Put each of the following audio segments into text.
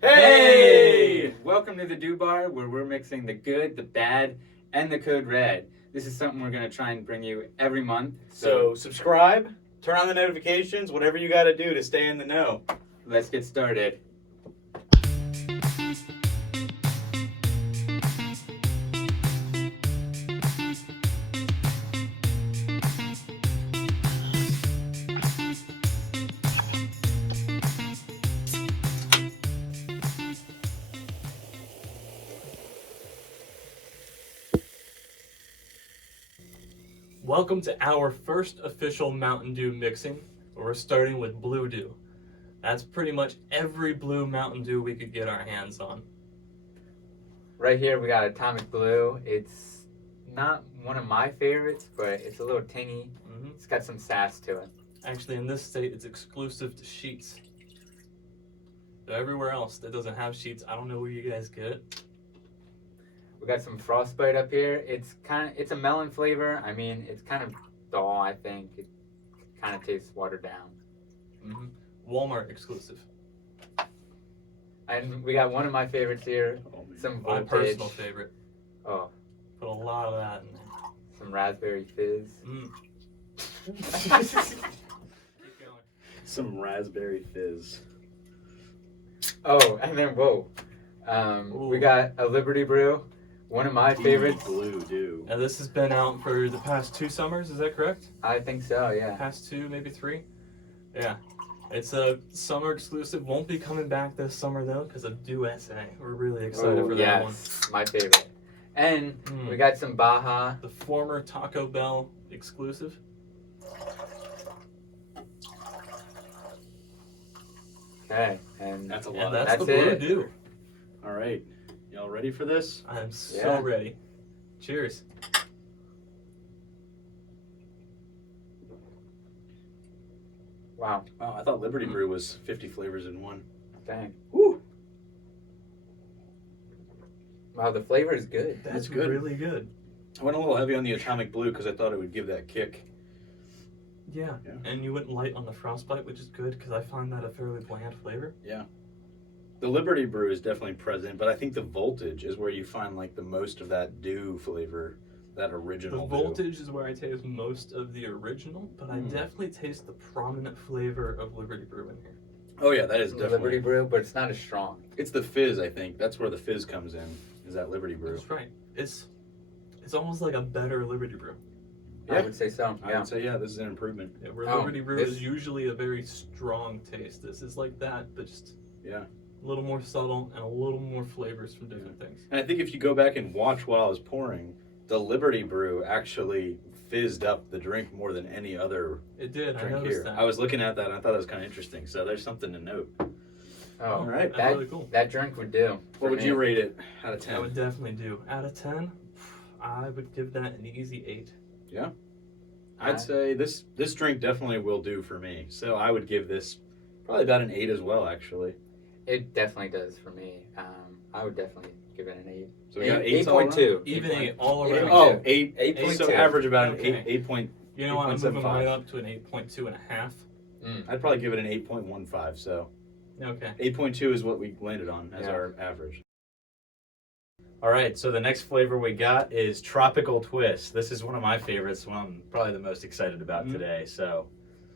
Hey! Welcome to the Do Bar, where we're mixing the good, the bad, and the code red. This is something we're going to try and bring you every month. So subscribe, turn on the notifications, whatever you got to do to stay in the know. Let's get started. Welcome to our first official Mountain Dew mixing, where we're starting with Blue Dew. That's pretty much every blue Mountain Dew we could get our hands on. Right here we got Atomic Blue. It's not one of my favorites, but it's a little tingy. It's got some sass to it. Actually, in this state, it's exclusive to Sheets. So everywhere else that doesn't have Sheets, I don't know where you guys get it. We got some Frostbite up here. It's a melon flavor. I mean, it's kind of dull, I think. It kind of tastes watered down. Walmart exclusive. And we got one of my favorites here. Some My Voltage. personal favorite. Oh, Put a lot of that in there. some Raspberry Fizz. Keep going. Some Raspberry Fizz. Oh, and then we got a Liberty Brew. One of my favorites. Blue Dew. Now this has been out for the past 2 summers, is that correct? I think so, yeah. Past 2, maybe 3? Yeah. It's a summer exclusive. Won't be coming back this summer though, because of Dew SA. We're really excited for that one. My favorite. And we got some Baja. The former Taco Bell exclusive. Okay, and That's a And lot. that's the That's Blue it. Dew. All right. Y'all ready for this? I'm so Yeah. ready. Cheers. wow, Wow, I thought Liberty Brew was 50 flavors in one. dang. Woo! Wow, the flavor is good. That's good. really good. I went a little heavy on the Atomic Blue because I thought it would give that kick. Yeah. And you went light on the Frostbite, which is good because I find that a fairly bland flavor. Yeah. The Liberty Brew is definitely present, but I think the Voltage is where you find like the most of that dew flavor, that The original dew. Voltage is where I taste most of the original, but I definitely taste the prominent flavor of Liberty Brew in here. Oh yeah, that is The definitely. Liberty Brew, but it's not as strong. It's the fizz, I think. That's where the fizz comes in. Is that Liberty Brew? That's right. It's almost like a better Liberty Brew. I Yeah. would say so. I Yeah. would say this is an improvement. Yeah, where Oh, Liberty Brew this- is usually a very strong taste. This is like that, but just Yeah. a little more subtle and a little more flavors from different things. And I think if you go back and watch while I was pouring, the Liberty Brew actually fizzed up the drink more than any other It did. I drink noticed here. that. I was looking at that and I thought it was kind of interesting. So there's something to note. Oh, All right. That's that, really cool. that drink would do. for What would me. you rate it out of I 10? would definitely do. Out of 10, I would give that an easy 8. I'd say this drink definitely will do for me. So I would give this probably about an 8 as well, actually. It definitely does for me. I would definitely give it an 8. So we got 8s all around? 8.2. Even 8 all around. Oh, 8. 8.2. So average about an Okay. 8 point. You know what? I'm moving 8.75. right up to an 8.2 and a half. I'd probably give it an 8.15. So Okay. 8.2 is what we landed on as Yeah. our average. All right, so the next flavor we got is Tropical Twist. This is one of my favorites, one I'm probably the most excited about today. So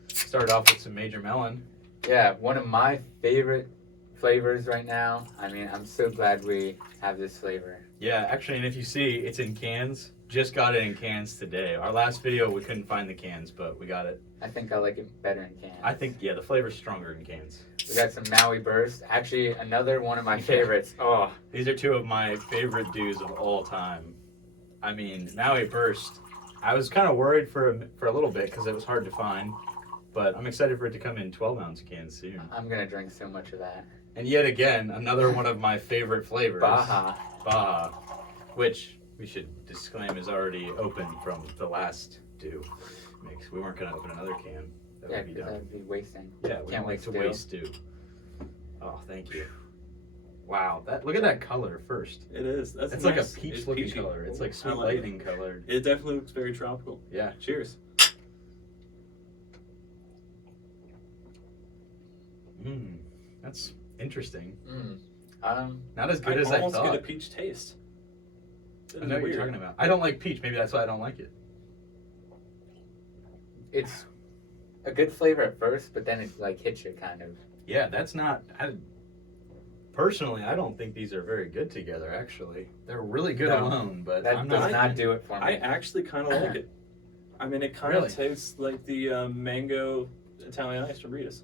start off with some Major Melon. Yeah, one of my favorite flavors right now. I mean, I'm so glad we have this flavor. Yeah, actually, and if you see, it's in cans. Just got it in cans today. Our last video, we couldn't find the cans, but we got it. I think I like it better in cans. I think, the flavor's stronger in cans. We got some Maui Burst. Actually, another one of my favorites. Oh, These are two of my favorite dews of all time. I mean, Maui Burst, I was kind of worried for a little bit because it was hard to find, but I'm excited for it to come in 12-ounce cans soon. I'm going to drink so much of that. And yet again, another one of my favorite flavors. Baja, which we should disclaim is already open from the last dew mix. We weren't going to open another can. That Yeah, would be because dumb. that would be wasting. Yeah, we Can't don't like to dew. waste dew. Oh, thank you. Wow, look at that color first. It is. That's It's nice. like a peach looking peachy. color. It's like I sweet like it. lightning colored. It definitely looks very tropical. Yeah. Cheers. That's interesting. Not as good as I almost thought. get a peach taste. I know what you're talking about. I don't like peach. Maybe that's why I don't like it. It's a good flavor at first, but then it like hits you kind of. Yeah, that's not. Personally, I don't think these are very good together. Actually, they're really good No, alone, but That I'm does not. not do it for me. I actually kind of like it. I mean, it kind Really? of tastes like the mango Italian ice from Rita's.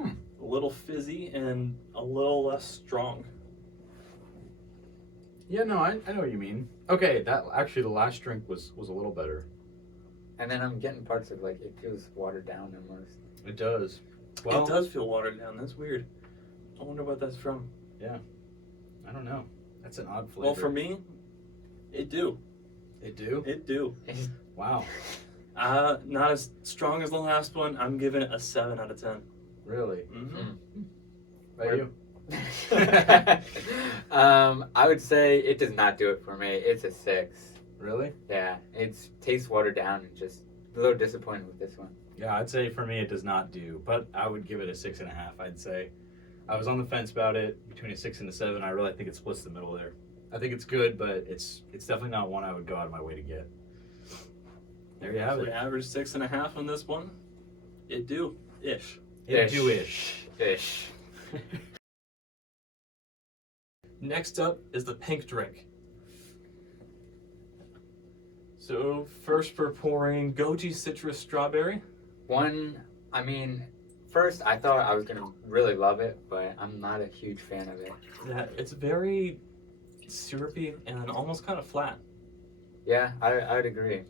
A little fizzy and a little less strong. Yeah, no, I know what you mean. Okay, that actually the last drink was a little better. And then I'm getting parts of like it feels watered down almost. It does. Well, It does feel watered down. That's weird. I wonder what that's from. I don't know. That's an odd flavor. Well, for me, it do. It do. It do. Wow. Not as strong as the last one. I'm giving it a 7 out of 10. Really? Mm-hmm. How about you? I would say it does not do it for me. It's a 6. Really? Yeah, it's tastes watered down and just a little disappointed with this one. Yeah, I'd say for me it does not do, but I would give it a 6.5. I'd say I was on the fence about it between a 6 and a 7. I really think it splits the middle there. I think it's good, but it's definitely not one I would go out of my way to get. There you have So it. we averaged 6.5 on this one. It do ish. It do-ish. Ish. Next up is the pink drink. So first we're pouring Goji citrus strawberry. First I thought I was gonna really love it, but I'm not a huge fan of it. Yeah, it's very syrupy and almost kind of flat. Yeah, I would agree.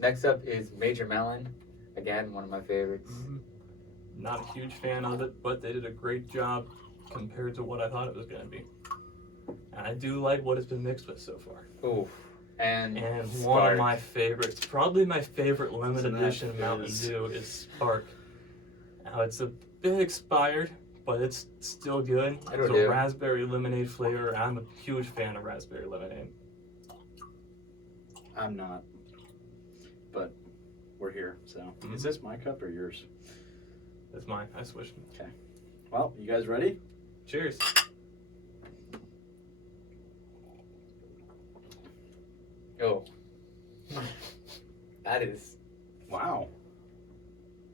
Next up is Major Melon. Again, one of my favorites. Not a huge fan of it, but they did a great job compared to what I thought it was going to be. And I do like what it's been mixed with so far. Ooh. And one Spark. of my favorites, probably my favorite limited Isn't that edition Mountain fizz? Dew is Spark. Now it's a bit expired, but it's still good. It'll It's a do. raspberry lemonade flavor. I'm a huge fan of raspberry lemonade. I'm not, but we're here. So, is this my cup or yours? That's mine. I switched. Well, you guys ready? Cheers. Oh. That is Wow.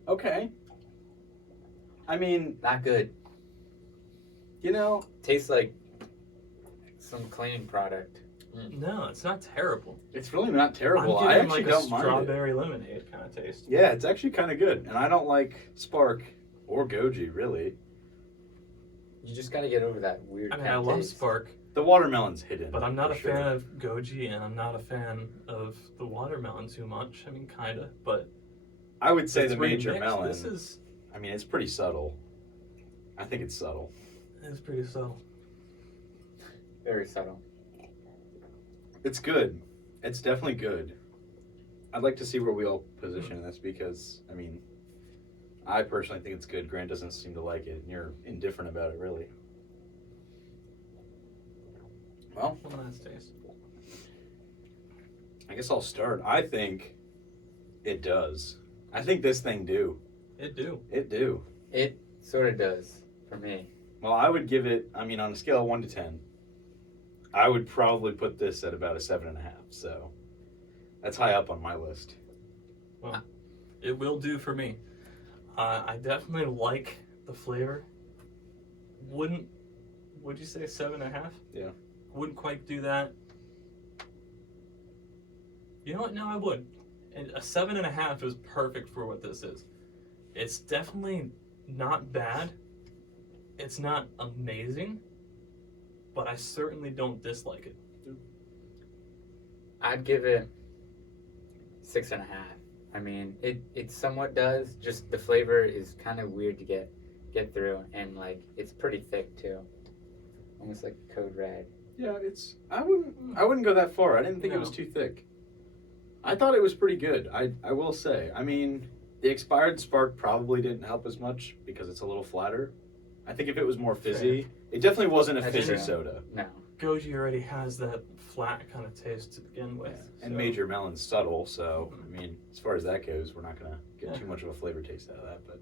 Okay. I mean, not good. you know, Tastes like some cleaning product. No, it's not terrible. it's really not terrible. I'm I getting actually like a don't mind it. strawberry lemonade kind of taste. Yeah, it's actually kind of good. And I don't like Spark or Goji, really. You just gotta get over that weird I mean, kind I of love taste. Spark, The watermelon's hidden. but I'm not a for sure. fan of Goji, and I'm not a fan of the watermelon too much. I mean, kinda, but I would say the three Major mixed, Melon, This is I mean, it's pretty subtle. I think it's subtle. pretty subtle. Very subtle. It's good. It's definitely good. I'd like to see where we all position this because, I mean, I personally think it's good. Grant doesn't seem to like it, and you're indifferent about it, really. Well, One last taste. I guess I'll start. I think it does. I think this thing do. It do. It do. It sort of does for me. Well, I would give it, I mean, on a scale of 1 to 10, I would probably put this at about a 7.5. So that's high up on my list. Well, it will do for me. I definitely like the flavor. Would you say 7.5? Yeah. Wouldn't quite do that. You know what? No, I would. And a 7.5 is perfect for what this is. It's definitely not bad. It's not amazing, but I certainly don't dislike it. I'd give it 6.5. I mean, it somewhat does. Just the flavor is kind of weird to get through, and like it's pretty thick too, almost like Code Red. Yeah, I wouldn't go that far. I didn't think it was No. too thick. I thought it was pretty good. I will say. I mean, the expired Spark probably didn't help as much because it's a little flatter. I think if it was more fizzy, it definitely wasn't a That's fizzy true. soda. No, Goji already has that flat kind of taste to begin with. And so- Major Melon's subtle, so I mean, as far as that goes, we're not gonna get too much of a flavor taste out of that. But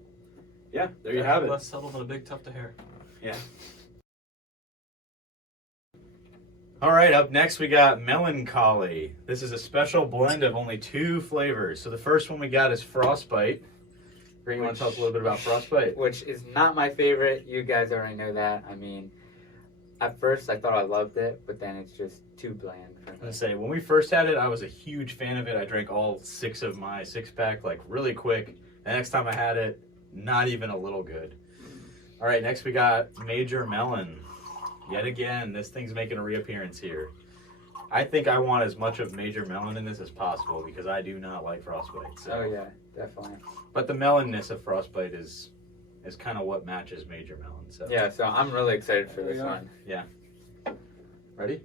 yeah, there you have it. Less subtle than a big tuft of hair. Yeah. All right, up next we got Meloncholy. This is a special blend of only 2 flavors. So the first one we got is Frostbite. Green, you want to tell us a little bit about Frostbite? Which is not my favorite. You guys already know that. I mean, at first I thought I loved it, but then it's just too bland for me. I say, when we first had it, I was a huge fan of it. I drank all 6 of my 6-pack like really quick. The next time I had it, not even a little good. All right, next we got Major Melon. Yet again, this thing's making a reappearance here. I think I want as much of Major Melon in this as possible because I do not like Frostbite. So. Oh yeah, definitely. But the melonness of Frostbite is kind of what matches Major Melon. So Yeah, so I'm really excited for this one. Yeah. Ready?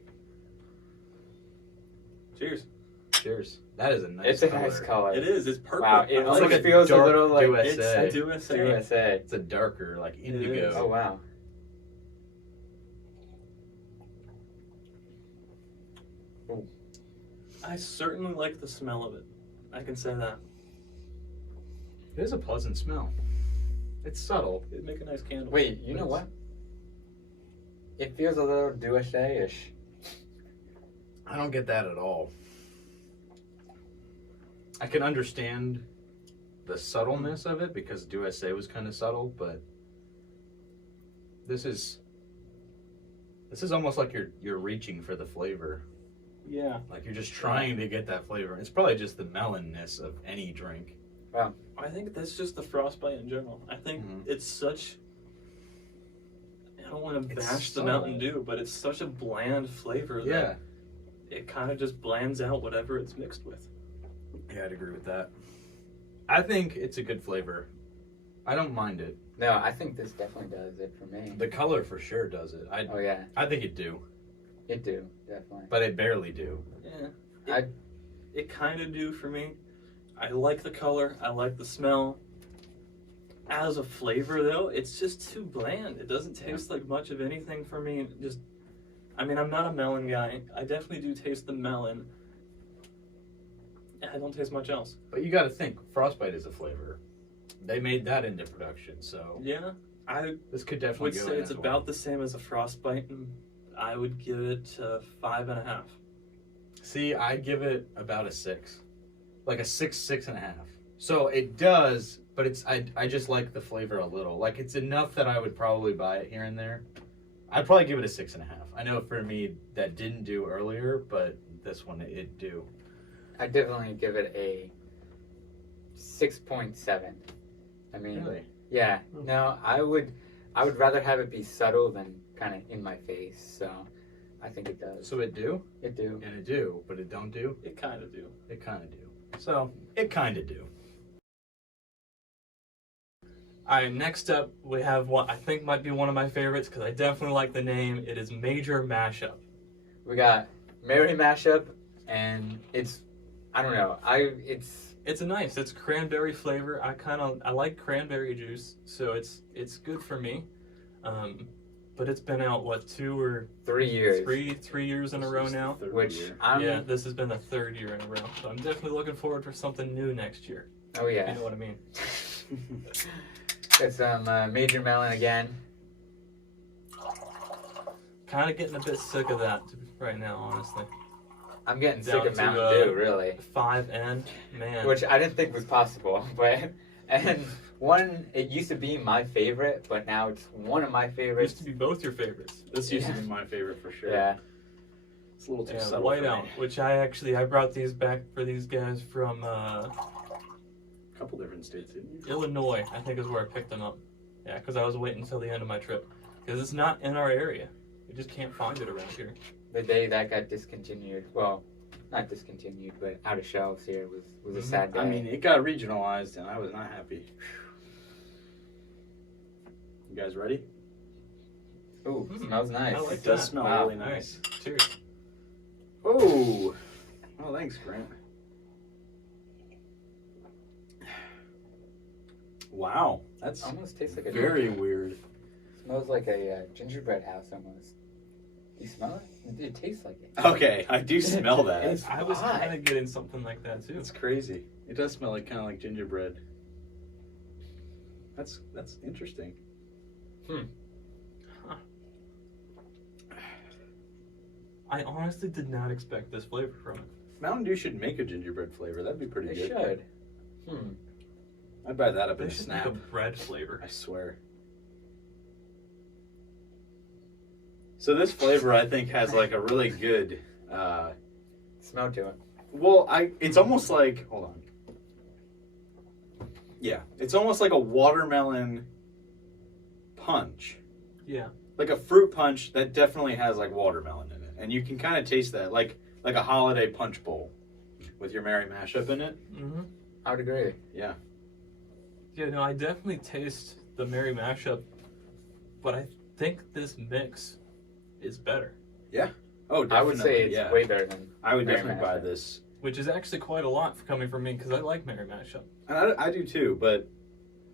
Cheers. Cheers. That is a nice It's a color. nice color. It is. It's perfect. Wow, it I almost like like a feels a dark little like USA. It's USA. USA. It's a darker, like indigo. is. Oh wow. I certainly like the smell of it. I can say that. It is a pleasant smell. It's subtle. It'd make a nice candle. Wait, you know what? It feels a little USA-ish. I don't get that at all. I can understand the subtleness of it because USA was kind of subtle, but this is almost like you're reaching for the flavor. Yeah. Like you're just trying to get that flavor. It's probably just the melonness of any drink. I think that's just the Frostbite in general. I think it's such... I don't want to It's bash the subtle. Mountain Dew, but it's such a bland flavor that it kind of just blands out whatever it's mixed with. Yeah, I'd agree with that. I think it's a good flavor. I don't mind it. No, I think this definitely does it for me. The color for sure does it. Oh yeah, I think it do, it do, definitely. but it barely do. Yeah. It kind of do for me. I like the color. I like the smell. As a flavor, though, it's just too bland. It doesn't taste like much of anything for me. I mean, I'm not a melon guy. I definitely do taste the melon. I don't taste much else. But you got to think, Frostbite is a flavor. They made that into production, so Yeah, I this could definitely would go say in it's as well. about the same as a Frostbite, and I would give it 5.5. See, I'd give it about a 6, like a 6.5. So it does, but I just like the flavor a little. Like it's enough that I would probably buy it here and there. I'd probably give it a 6.5. I know for me that didn't do earlier, but this one it do. I definitely give it a 6.7. I mean, Really? yeah. No, I would rather have it be subtle than kind of in my face. So, I think it does. So it do, It do. and it do, but it don't do. It kind of do. It kind of do. So it kind of do. All right, next up we have what I think might be one of my favorites because I definitely like the name. It is Major Mashup. We got Mary Mashup, and I don't know. It's cranberry flavor. I like cranberry juice, so it's good for me. But it's been out what 2 or 3 years. 3 years in a row now. Which Yeah, this has been the 3rd year in a row. So I'm definitely looking forward for something new next year. Oh You yeah. know what I mean? It's Major Melon again. Kind of getting a bit sick of that right now, honestly. I'm getting Down sick of to, Mountain Dew, really. 5N, man. Which I didn't think was possible, but it used to be my favorite, but now it's one of my used favorites. to be both your favorites. This used to be my favorite for sure. Yeah. It's a little too Yeah, subtle. White for Out, me. which I brought these back for these guys from A couple different states, didn't you? Illinois, I think is where I picked them up. Yeah, because I was waiting until the end of my trip. Because it's not in our area. You just can't find it around here. The day that got discontinued, well, not discontinued, but out of shelves here was a sad day. I mean, it got regionalized, and I was not happy. You guys ready? Ooh, smells nice. I like It does that. smell Wow. really nice. Cheers. Oh, well, thanks, Grant. Wow, that's Almost tastes like a very weird. Smells like a gingerbread house almost. You smell it? It tastes like it. Okay, I do smell that. It's I was odd. kind of getting something like that too. That's crazy. It does smell like kind of like gingerbread. That's interesting. I honestly did not expect this flavor from it. Mountain Dew should make a gingerbread flavor. That'd be pretty They good. should. I'd buy that up They in a should snap. make a bread flavor. I swear. So this flavor, I think, has like a really good. Smell to it. Well, it's almost like, hold on. Yeah, it's almost like a watermelon punch. Yeah. Like a fruit punch that definitely has like watermelon in it. And you can kind of taste that, like a holiday punch bowl with your Merry Mashup in it. Mm-hmm. I would agree. Yeah. Yeah, no, I definitely taste the Merry Mashup, but I think this mix is better. Oh, definitely. I would say it's yeah. way better than I would Merry definitely buy Mashup. this. Which is actually quite a lot for coming from me because I like Merry Mashup. And I do too, but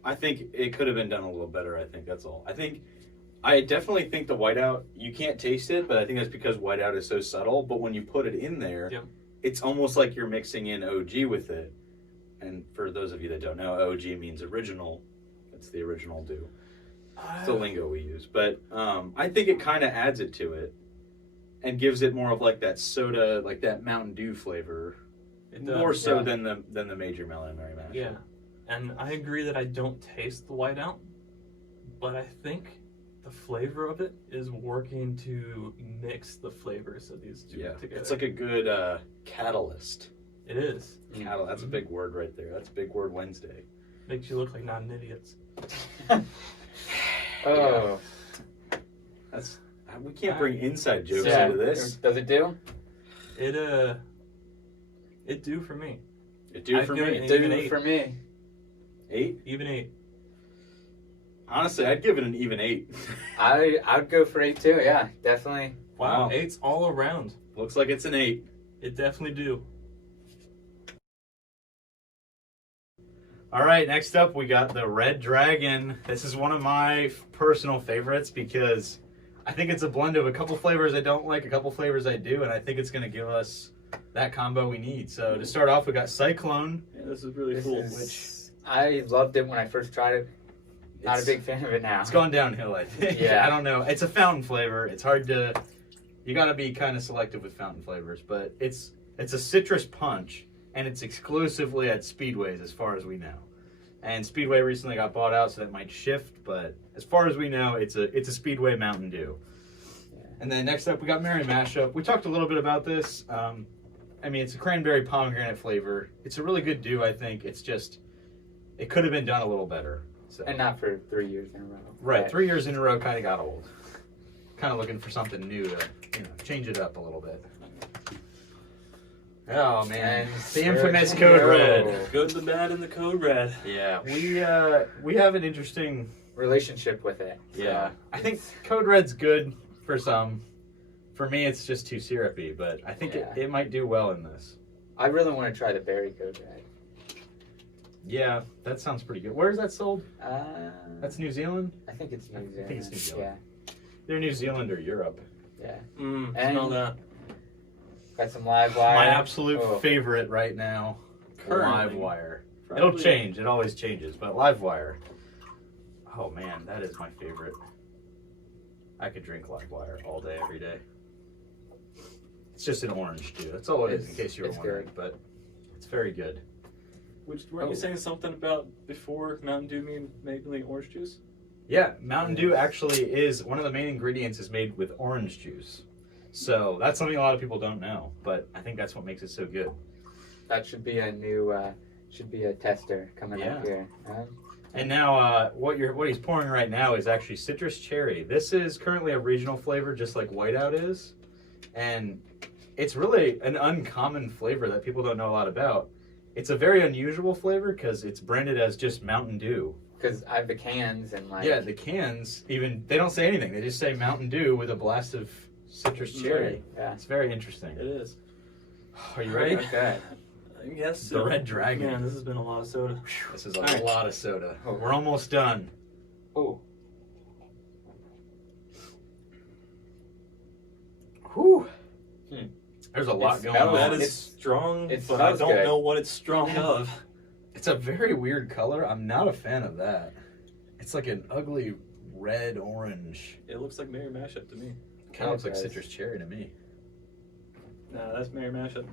I think it could have been done a little better. I think that's all. I definitely think the whiteout, you can't taste it, but I think that's because whiteout is so subtle. But when you put it in there, Yep. It's almost like you're mixing in OG with it. And for those of you that don't know, OG means original. It's the original Dew. It's the lingo we use. But I think it kind of adds it to it and gives it more of like that soda, like that Mountain Dew flavor. It does, More so yeah. than the Major Melon and Merry Mashup. Yeah. And I agree that I don't taste the whiteout, but I think the flavor of it is working to mix the flavors of these two together. It's like a good catalyst. It is. That's a big word right there. That's a big word Wednesday. Makes you look like non-idiots. Oh. That's we can't bring inside jokes Yeah. into this. Does it do? It do for me. It do I'd for give me. it Do Even 8. for me. 8? Even 8. Honestly, I'd give it an even 8. I'd go for 8 too. Yeah, definitely. Wow, Wow. 8's all around. Looks like it's an 8. It definitely do. All right, next up we got the Red Dragon. This is one of my personal favorites because I think it's a blend of a couple flavors I don't like, a couple flavors I do, and I think it's going to give us that combo we need. So to start off, we got Cyclone. Yeah, this is really I loved it when I first tried it. Not a big fan of it now. It's gone downhill, I think. Yeah. I don't know. It's a fountain flavor. It's hard to... You got to be kind of selective with fountain flavors, but it's a citrus punch, and it's exclusively at Speedways as far as we know. And Speedway recently got bought out, so that might shift, but as far as we know, it's a Speedway Mountain Dew. Yeah. And then next up, we got Merry Mashup. We talked a little bit about this. I mean, it's a cranberry pomegranate flavor. It's a really good Dew, I think. It's just... It could have been done a little better. So. And not for 3 years in a row. Right, But 3 years in a row kind of got old. Kind of looking for something new to, change it up a little bit. Oh man, the infamous Code Red. Good, the bad, and the Code Red. Yeah, we have an interesting relationship with it. So Yeah, I think Code Red's good for some. For me, it's just too syrupy, but I think Yeah. it might do well in this. I really want to try the berry Code Red. Yeah, that sounds pretty good. Where is that sold? That's New Zealand? I think it's New Zealand. I think it's New Zealand. They're New Zealand or Europe. Yeah. Smell And- that. Got some live wire. My absolute Oh. favorite right now, Currently. Live Wire. Probably. It'll change. It always changes, but Live Wire. Oh man, that is my favorite. I could drink Live Wire all day, every day. It's just an orange too. That's all it is, in It's- case you were it's wondering. good. But it's very good. Weren't Oh. you saying something about before Mountain Dew making orange juice? Yeah, Mountain Dew actually is one of the main ingredients is made with orange juice. So that's something a lot of people don't know, but I think that's what makes it so good. That should be a new, should be a tester coming up here. And now what he's pouring right now is actually citrus cherry. This is currently a regional flavor, just like Whiteout is. And it's really an uncommon flavor that people don't know a lot about. It's a very unusual flavor because it's branded as just Mountain Dew. Because I have the cans and like... Yeah, the cans, even, they don't say anything. They just say Mountain Dew with a blast of citrus cherry. Yeah. It's very interesting. It is. Are you ready? Okay. Yes. The Red Dragon. Man, this has been a lot of soda. This is a Alright. lot of soda. Oh. We're almost done. Oh. Whew. Hmm. There's a lot It going smells- on. That is It's- strong, it but I smells don't good. know what it's strong of. It's a very weird color. I'm not a fan of that. It's like an ugly red orange. It looks like Merry Mashup to me. Kind of looks like does. citrus cherry to me. Nah, that's Mary Mashup.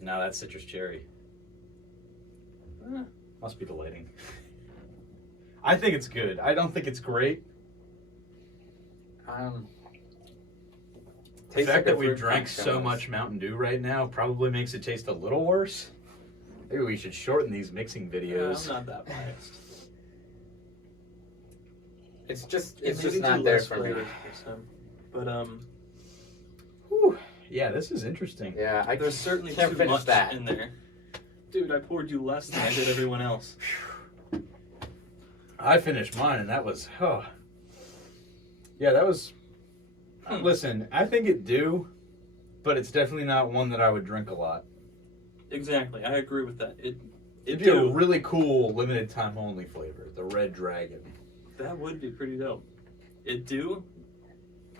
No, that's citrus cherry. Eh. Must be the lighting. I think it's good. I don't think it's great. The fact that we drank so much Mountain Dew right now probably makes it taste a little worse. Maybe we should shorten these mixing videos. I'm not that biased. It's just not there for me. But Whew. Yeah, this is interesting. Yeah, there's certainly can't too finish much that in there. Dude, I poured you less than I did everyone else. I finished mine, and that was, yeah, that was. Listen, I think it do, but it's definitely not one that I would drink a lot. Exactly, I agree with that. It'd be a really cool limited time only flavor, the Red Dragon. That would be pretty dope. It do,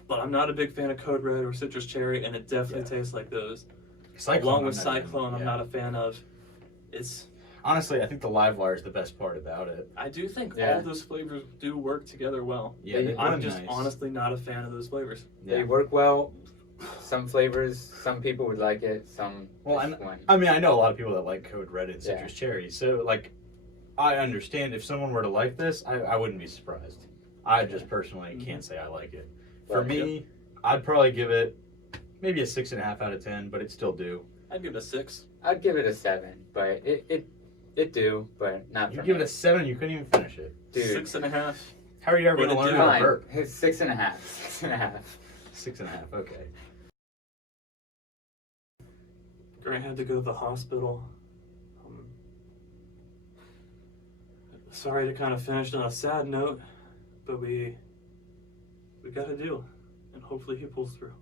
but I'm not a big fan of Code Red or Citrus Cherry, and it definitely tastes like those. Along with Cyclone, I'm not a fan of. It's honestly, I think the Live Wire is the best part about it. I do think all those flavors do work together well. Yeah, I'm just honestly not a fan of those flavors. They work well. Some flavors, some people would like it. Some. Well, I mean, I know a lot of people that like Code Red and Citrus Cherry. So, like, I understand if someone were to like this, I wouldn't be surprised. I just personally can't say I like it. For me, I'd probably give it maybe a 6.5 out of 10, but it still do. I'd give it a 6. I'd give it a 7, but it do, but not. You give it a 7, you couldn't even finish it. Dude, 6.5. How are you ever going to learn how to burp? It's 6.5. 6.5. 6.5. Okay. Grant had to go to the hospital. Sorry to kind of finish on a sad note, but we got a deal, and hopefully he pulls through.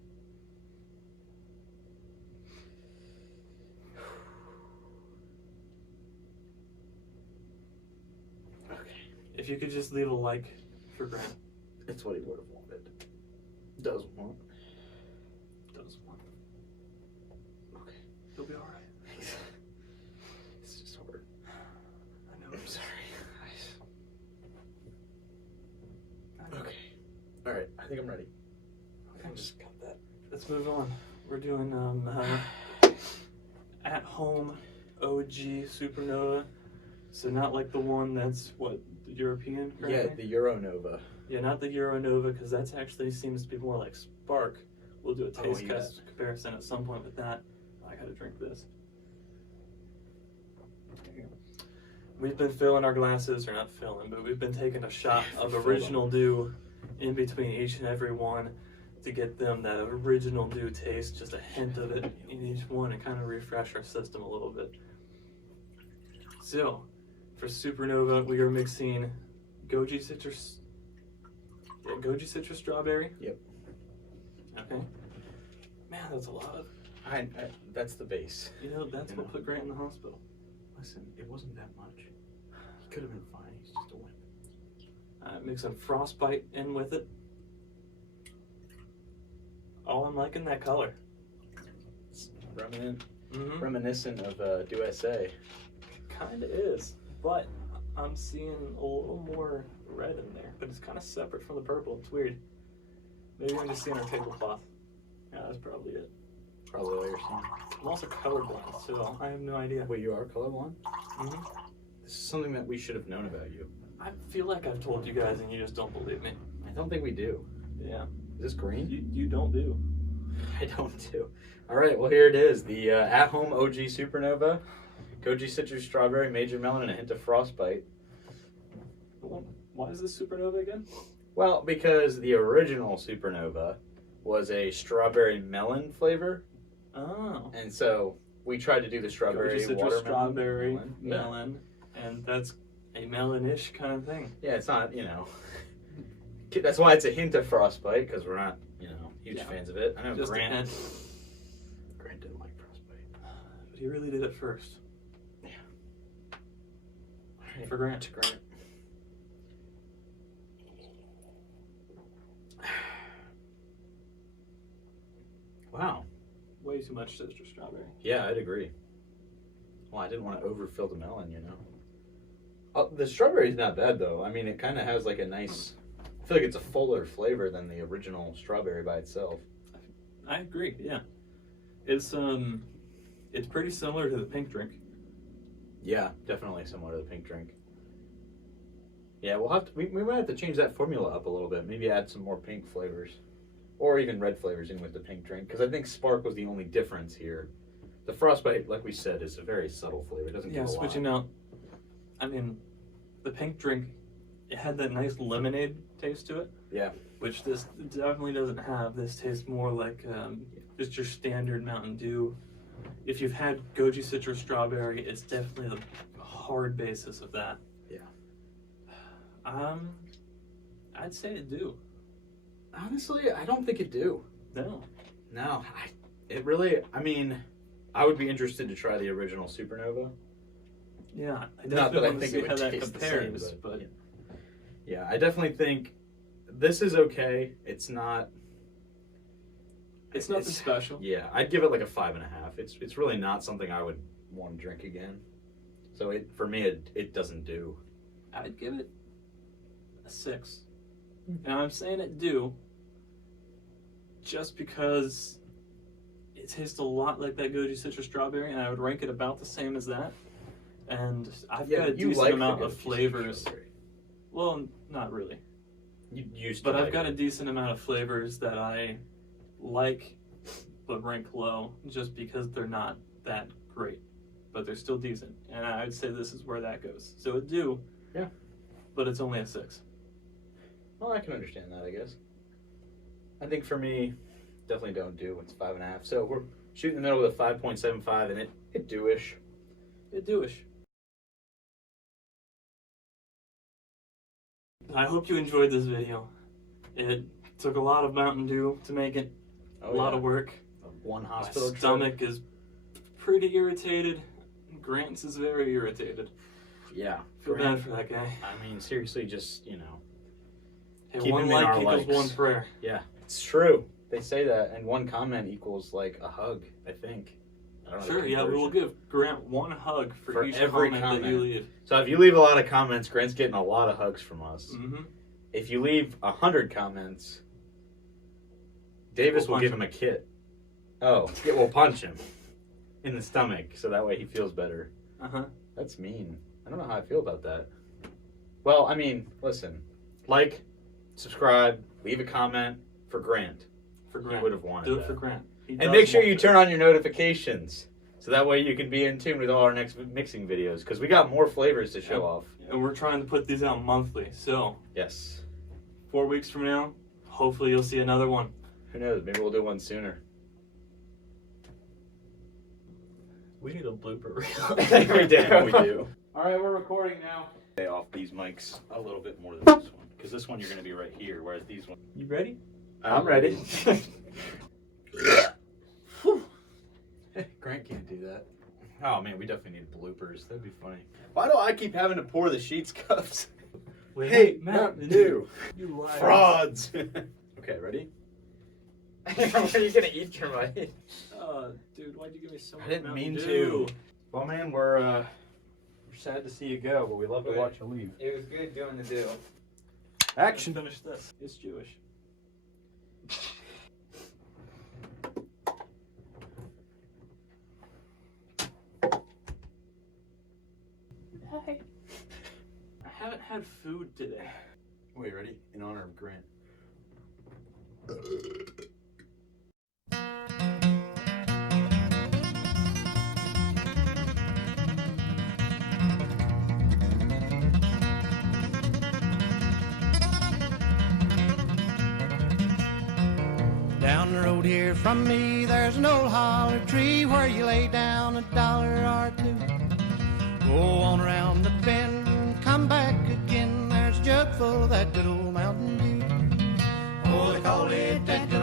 If you could just leave a like for Grant. It's what he would have wanted. Does want. Okay. He'll be alright. It's just hard. I know. I'm sorry. Okay. Alright, I think I'm ready. Okay, just cut that. Let's move on. We're doing at home OG Supernova. So not like the one that's the European currently? Yeah, the Euronova. Yeah, not the Euronova, because that actually seems to be more like Spark. We'll do a taste test comparison at some point with that. I gotta drink this. We've been filling our glasses, or not filling, but we've been taking a shot of original dew in between each and every one to get them that original dew taste, just a hint of it in each one, and kind of refresh our system a little bit. So, for Supernova, we are mixing Goji citrus strawberry. Yep. Okay. Man, that's a lot. That's the base. You know, that's what put Grant in the hospital. Listen, it wasn't that much. He could have been fine. He's just a wimp. Mixing Frostbite in with it. Oh, I'm liking that color. It's reminiscent of Duessé. Kinda is, but I'm seeing a little more red in there, but it's kind of separate from the purple. It's weird. Maybe I'm just seeing our tablecloth. Yeah, that's probably it. Probably what you're seeing. I'm also colorblind, so I have no idea. Wait, you are colorblind? Mm-hmm. This is something that we should have known about you. I feel like I've told you guys and you just don't believe me. I don't think we do. Yeah. Is this green? You don't do. I don't do. All right, well, here it is. The at-home OG Supernova. Goji citrus strawberry, major melon, and a hint of frostbite. Why is this Supernova again? Well, because the original Supernova was a strawberry melon flavor. Oh. And so we tried to do the strawberry Goji citrus watermelon. Strawberry melon, and that's a melon-ish kind of thing. Yeah, it's not, that's why it's a hint of frostbite, because we're not, huge fans of it. I know just Grant didn't like frostbite. But he really did it first. Yeah. All right. For Grant. Wow. Way too much citrus strawberry. Yeah, I'd agree. Well, I didn't want to overfill the melon, The strawberry's not bad, though. I mean, it kind of has like a nice... I feel like it's a fuller flavor than the original strawberry by itself. I agree, yeah. It's pretty similar to the pink drink. Yeah, definitely similar to the pink drink. Yeah, we'll have to. We might have to change that formula up a little bit. Maybe add some more pink flavors, or even red flavors in with the pink drink. Because I think Spark was the only difference here. The Frostbite, like we said, is a very subtle flavor. It doesn't give a lot. Switching out. I mean, the pink drink, it had that nice lemonade taste to it. Yeah. Which this definitely doesn't have. This tastes more like just your standard Mountain Dew. If you've had Goji Citrus Strawberry, it's definitely the hard basis of that. Yeah. I'd say it do. Honestly, I don't think it do. No. No. It really, I mean, I would be interested to try the original Supernova. Yeah, I Not definitely that I want to think see it would how that taste the compares, same, but yeah, I definitely think this is okay. It's not nothing special. Yeah, I'd give it like a 5.5. It's really not something I would want to drink again. So for me, it doesn't do. I'd give it a 6. And I'm saying it do just because it tastes a lot like that Goji Citrus Strawberry, and I would rank it about the same as that. And I've got a decent amount of flavors. Well, not really. You used to. But like I've got a decent amount of flavors that I like, but rank low, just because they're not that great. But they're still decent. And I'd say this is where that goes. So it do. Yeah. But it's only a 6. Well, I can understand that, I guess. I think for me, definitely don't do. It's 5.5. So we're shooting in the middle with a 5.75, and it do-ish. It do-ish. I hope you enjoyed this video. It took a lot of Mountain Dew to make it. A lot of work. One hospital My stomach is pretty irritated. Grant's is very irritated. Yeah. Feel bad for that guy. I mean, seriously, just, you know. Hey, keep one him in like our equals likes. one prayer. Yeah, it's true. They say that, and one comment equals like a hug, I think. I don't know Sure, yeah, we will give Grant one hug for each every comment that you leave. So if you leave a lot of comments, Grant's getting a lot of hugs from us. Mm-hmm. If you leave 100 comments, Davis will give him a kit. Oh, yeah, we'll punch him in the stomach, so that way he feels better. Uh-huh. That's mean. I don't know how I feel about that. Well, I mean, listen. Like, subscribe, leave a comment for Grant. For Grant. He would have wanted Do it that. for Grant. And make sure you turn on your notifications, so that way you can be in tune with all our next mixing videos, because we got more flavors to show off. And we're trying to put these out monthly, so Yes. 4 weeks from now, hopefully you'll see another one. Who knows? Maybe we'll do one sooner. We need a blooper reel. I think we do. All right, we're recording now. Stay off these mics a little bit more than this one, because this one you're going to be right here, whereas these ones. You ready? I'm ready. Grant can't do that. Oh man, we definitely need bloopers. That'd be funny. Why do I keep having to pour the sheets cups? Hey, Mountain Dew. You liars. Frauds. Okay, ready? When are you gonna eat your mic? Dude, why'd you give me so much I didn't Mountain mean Dew? to. Well, man, we're sad to see you go, but we love to But watch you leave. It was good doing the do. Action. Finish this. It's Jewish. Hey. I haven't had food today. Wait, ready? In honor of Grant. Down the road here from me, there's an old holler tree where you lay down $1 or 2. Go on around the bend and come back again. There's a jug full of that good old Mountain Dew. Oh, they call it that good